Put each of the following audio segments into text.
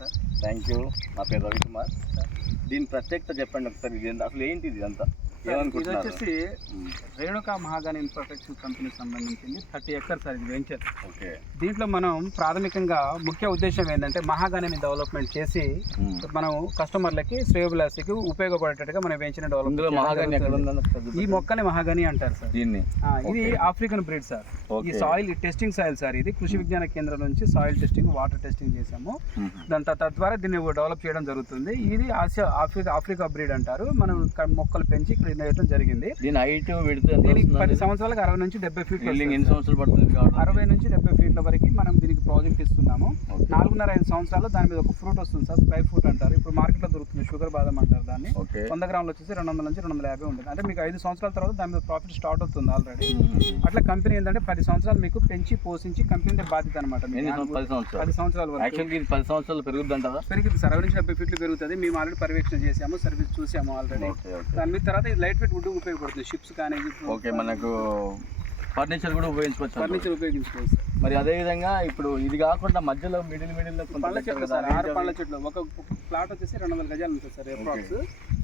Sir. Thank you నా పేరు రవికుమార్. దీని ప్రత్యేకత చెప్పండి ఒకసారి. ఇది అసలు ఏంటి ఇది అంతా ఇది వచ్చేసి రేణుకా మహాగాని ప్రొటెక్షన్ కంపెనీకి సంబంధించింది థర్టీ ఎకర్స్ సార్ ఇది వెంచర్. ఓకే. దీంట్లో మనం ప్రాథమికంగా ముఖ్య ఉద్దేశం ఏంటంటే మహాగానిని డెవలప్మెంట్ చేసి మనం కస్టమర్లకి శ్రేయోభిలాషికి ఉపయోగపడేటట్టుగా మనం వెంచర్ ఇందులో డెవలప్ మహాగాని ఎక్కడ ఉందని ఈ మొక్కని మహాగాని అంటారు సార్. దీన్ని. ఇది. African breed sir. ఈ సాయిల్ టెస్టింగ్ సాయిల్ సార్ ఇది. కృషి విజ్ఞాన కేంద్రం నుంచి సాయిల్ టెస్టింగ్ వాటర్ టెస్టింగ్ చేసాము దాని తద్వారా దీన్ని డెవలప్ చేయడం జరుగుతుంది. ఇది ఆసియా ఆఫ్రికా ఆఫ్రికా బ్రీడ్ అంటారు. మనం మొక్కలు పెంచి వేయడం జరిగింది. దీని హైట్ దీనికి పది సంవత్సరాలకు అరవై నుంచి డెబ్బై వస్తుంది ఎన్ని సార్. సంవత్సరాలు పడుతుంది అరవై నుంచి డెబ్బై ఫీట్ల వరకు మనం దీనికి ప్రాజెక్ట్ ఇస్తున్నాము. నాలుగున్నర ఐదు సంవత్సరాలు దాని మీద ఒక ఫ్రూట్ వస్తుంది సార్ స్ప్రై ఫ్రూట్ అంటారు. ఇప్పుడు మార్కెట్లో దొరుకుతుంది షుగర్ బాదం అంటారు దాన్ని. వంద గ్రాములు వచ్చేసి రెండు వందల నుంచి రెండు వందల యాభై ఉంటుంది. అంటే మీకు ఐదు సంవత్సరాల తర్వాత దాని మీద ప్రాఫిట్ స్టార్ట్ అవుతుంది ఆల్రెడీ అట్లా కంపెనీ ఏంటంటే పది సంవత్సరాలు మీకు పెంచి పోషించి కంపెనీ బాధ్యత అనమాట? పది సంవత్సరాలు. పది సంవత్సరాల వరకు. పది సంవత్సరాలు పెరుగుద్ది అంటారా పెరిగింది సార్. అరవై నుంచి డెబ్బై ఫీట్లు పెరుగుతుంది. మేము ఆల్రెడీ పర్యవేక్షణ చేసాము సర్వీస్ చూసాము ఆల్రెడీ దాని మీద తర్వాత లైట్ వెయిట్ వుడ్ ఉపయోగపడుతుంది. షిప్స్ కానీ ఓకే మనకు ఫర్నిచర్ కూడా ఉపయోగించుకోవచ్చు. ఫర్నిచర్ ఉపయోగించుకోవచ్చు మరి అదే విధంగా ఇప్పుడు ఇది కాకుండా మధ్యలో మిడిల్ మిడిల్ పండ్ల చెట్లు సార్ ఆరు పండ్ల చెట్లు. ఒక ప్లాట్ వచ్చేసి రెండు వందల గజాలు ఉంటుంది సార్ అప్రాక్స్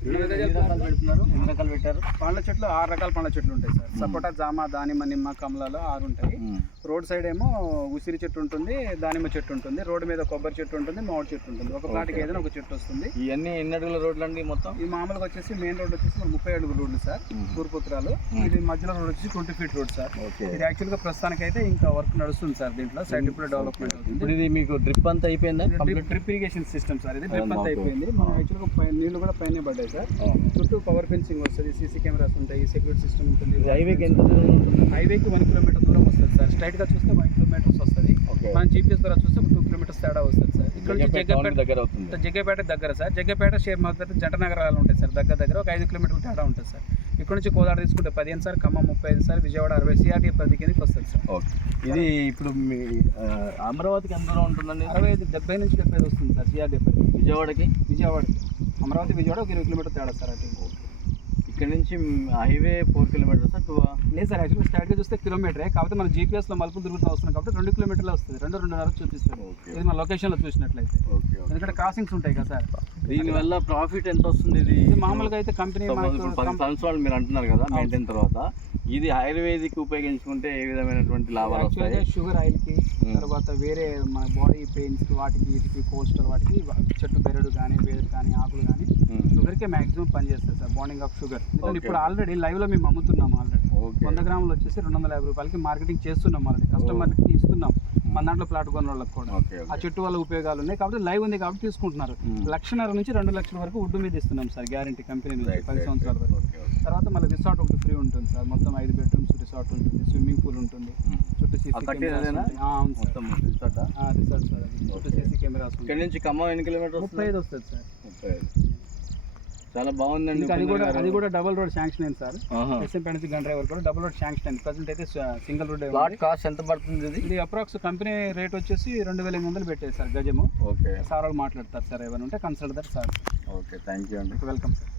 రెండు వందల గజాలు పెడుతున్నారు. ఎన్ని రకాలు పెట్టారు? పండ్ల చెట్లు ఆరు రకాల పండ్ల చెట్లు ఉంటాయి సార్. సపోటా జామ దానిమ్మ నిమ్మ కమలాలు ఆరు ఉంటాయి. రోడ్ సైడ్ ఏమో ఉసిరి చెట్టు ఉంటుంది దానిమ్మ చెట్టు ఉంటుంది. రోడ్డు మీద కొబ్బరి చెట్టు ఉంటుంది మామిడి చెట్టు ఉంటుంది. ఒక ప్లాట్కి ఏదైనా ఒక చెట్టు వస్తుంది. ఇవన్నీ ఎన్ని అడుగుల రోడ్లు అండి మొత్తం? ఈ మామూలుగా వచ్చేసి మెయిన్ రోడ్ వచ్చేసి ముప్పై అడుగుల రోడ్లు సార్ తూర్పుత్రాలు ఇది మధ్యలో రోడ్ వచ్చేసి ట్వంటీ ఫీట్ రోడ్ సార్. ఇది యాక్చువల్గా ప్రస్తుతానికి అయితే ఇంకా వర్క్ నడుస్తుంది సార్ దీంట్లో. సైడ్ ఇప్పుడు డెవలప్మెంట్ అవుతుంది. ఇది మీకు డ్రిప్ అంతా అయిపోయిందా? Drip drip irrigation system sir ఇది. డ్రిప్ అంతా అయిపోయింది. మనం యాక్చువల్గా పై నీళ్ళు కూడా పైన పడ్డాయి సార్. చుట్టూ పవర్ ఫెన్సింగ్ వస్తుంది సీసీ కెమెరాస్ ఉంటాయి సెక్యూరిటీ సిస్టమ్ ఉంటుంది. హైవేకి ఎంత దూరం? హైవేకి వన్ కిలోమీటర్ దూరం వస్తుంది సార్. స్ట్రైట్గా చూస్తే వన్ కిలోమీటర్స్ వస్తుంది. మనం జీపీఎస్ ద్వారా చూస్తే టూ కిలోమీటర్స్ తేడా వస్తుంది సార్. ఇక్కడ జగ్గపేట దగ్గర అవుతుంది. జగ్గపేట దగ్గర సార్. జగ్గపేట షేర్ మార్కెట్ జంట నగరాలు ఉంటాయి సార్. దగ్గర దగ్గర ఒక ఐదు కిలోమీటర్ల తేడా ఉంటుంది సార్. ఇక్కడ నుంచి కోదాడ తీసుకుంటే పదిహేను సార్ ఖమ్మం ముప్పై ఐదు సార్ విజయవాడ అరవై సిఆర్టీ పది కిందకి వస్తుంది సార్. ఓకే. ఇది ఇప్పుడు మీ అమరావతికి ఎంత దూరం ఉంటుందండి? అరవై ఐదు డెబ్బై నుంచి డెబ్బై ఐదు వస్తుంది సార్ సిఆర్టీ విజయవాడకి? విజయవాడకి. అమరావతి విజయవాడ ఒక ఇరవై కిలోమీటర్ తేడా సార్ అటు. ఇక్కడ నుంచి హైవే ఫోర్ కిలోమీటర్స్ టూ లేదు సార్ యాక్చువల్లీ స్ట్రైట్గా చూస్తే కిలోమీటరే కాకపోతే మన జీపీఎస్లో మలుపులు తిరుగుతూ వస్తున్నాం కాబట్టి రెండు కిలోమీటర్లు వస్తుంది. రెండు రెండున్నర చూపిస్తుంది ఓకే. ఇది మన లొకేషన్లో చూసినట్లయితే. ఓకే. ఎందుకంటే క్రాసింగ్స్ ఉంటాయి కదా సార్. దీనివల్ల ప్రాఫిట్ ఎంత వస్తుంది ఇది? మామూలుగా అయితే కంపెనీ పది సంవత్సరాలు మీరు అంటున్నారు కదా మెయింటైన్ తర్వాత. ఇది ఆయుర్వేదిక్ ఉపయోగించుకుంటే ఏ విధమైనటువంటి లాభాలు వస్తాయి? షుగర్ ఆయిల్కి తర్వాత వేరే మన బాడీ పెయిన్స్కి వాటికి వీటికి కోల్స్టర్ వాటికి చెట్టు బెరడు కానీ వేరు కానీ ఆకులు కానీ. షుగర్కే మాక్సిమం పనిచేస్తుంది సార్ బాండింగ్ ఆఫ్ షుగర్. ఇప్పుడు ఆల్రెడీ లైవ్లో మేము అమ్ముతున్నాం ఆల్రెడీ వంద గ్రాములు వచ్చేసి రెండు వందల యాభై రూపాయలకి మార్కెటింగ్ చేస్తున్నాం ఆల్రెడీ కస్టమర్కి ఇస్తున్నాం. మన దాంట్లో ప్లాట్ కొన్న వాళ్ళకి కూడా ఆ చెట్టు వల్ల ఉపయోగాలు ఉన్నాయి కాబట్టి లైవ్ ఉంది కాబట్టి తీసుకుంటున్నారు. లక్షన్నర నుంచి రెండు లక్షల వరకు వుడ్ మీద ఇస్తున్నాం సార్ గ్యారంటీ కంపెనీ నుంచి పది సంవత్సరాల. వరకు. తర్వాత మళ్ళీ రిసార్ట్ ఒకటి ఫ్రీ ఉంటుంది సార్ మొత్తం ఐదు బెడ్రూమ్స్ రిసార్ట్ ఉంటుంది స్విమ్మింగ్ పూల్ ఉంటుంది. చుట్టూ సీసీ రిసార్టా? సార్. చుట్టూ. సీసీ కెమెరాస్ నుంచి ఖమ్మం ఎన్ని కిలోమీటర్స్ ముప్పై ఐదు వస్తుంది సార్. ముప్పై ఐదు. చాలా బాగుందండి అది కూడా అది. కూడా డబుల్ రోడ్ శాంక్షన్ అయింది సార్. ఎస్ఎంపీ గన్ డ్రైవర్ కూడా డబుల్ రోడ్ శాంక్షన్ అయింది. ప్రజెంట్ అయితే సింగిల్ రోడ్ ప్లాట్ కాస్ట్ ఎంత పడుతుంది ఇది? ఇది అప్రాక్స్ కంపెనీ రేట్ వచ్చేసి రెండు వేల ఎనిమిది వందలు పెట్టేది సార్ గజము. ఓకే. సార్ వాళ్ళు మాట్లాడతారు సార్ ఏమైనా ఉంటే consult sir. Okay thank you అండి. Welcome sir